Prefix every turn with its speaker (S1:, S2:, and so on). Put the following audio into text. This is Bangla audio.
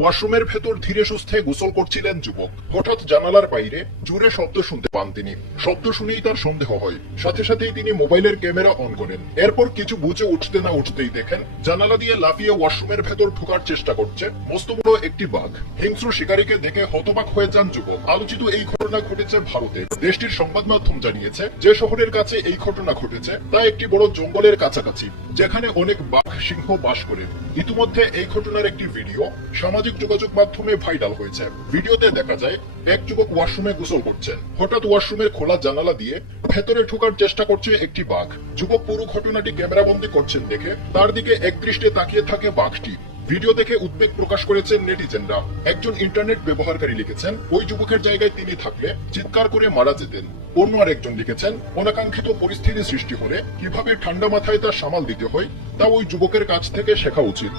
S1: ওয়াশরুমের ভেতর ধীরে সুস্থে গোসল করছিলেন যুবক। হঠাৎ জানালার বাইরে জোরে শব্দ শুনতে পান তিনি। শব্দ শুনেই তার সন্দেহ হয়। সাথে সাথেই তিনি মোবাইলের ক্যামেরা অন করেন। এরপর কিছু বুঝে উঠতে না উঠতেই দেখেন, জানালা দিয়ে লাফিয়ে ওয়াশরুমের ভেতর ঢোকার চেষ্টা করছে মস্ত বড় একটি বাঘ। হিংস্র শিকারীকে দেখে হতবাক হয়ে যান যুবক। আলোচিত এই ঘটনা ঘটেছে ভারতে। দেশটির সংবাদ মাধ্যম জানিয়েছে, যে শহরের কাছে এই ঘটনা ঘটেছে, তা একটি বড় জঙ্গলের কাছাকাছি, যেখানে অনেক বাঘ সিংহ বাস করে। ইতিমধ্যে এই ঘটনার একটি ভিডিও সামাজিক যোগাযোগ মাধ্যমে ভাইরাল হয়েছে। ভিডিওতে দেখা যায়, এক যুবক ওয়াশরুমে গোসল করছেন। হঠাৎ ওয়াশরুমের খোলা জানালা দিয়ে ভেতরে ঢোকার চেষ্টা করছে একটি বাঘ। যুবক পুরো ঘটনাটি ক্যামেরাবন্দি করছেন দেখে তার দিকে একদৃষ্টে তাকিয়ে থাকে বাঘটি। ভিডিও দেখে উদ্বেগ প্রকাশ করেছেন নেটিজেনরা। একজন ইন্টারনেট ব্যবহারকারী লিখেছেন, ওই যুবকের জায়গায় তিনি থাকলে চিৎকার করে মারা যেতেন। অন্য আরেকজন লিখেছেন, অনাকাঙ্ক্ষিত পরিস্থিতি সৃষ্টি হলে কীভাবে ঠান্ডা মাথায় তা সামাল দিতে হয়, তা ওই যুবকের কাছ থেকে শেখা উচিত।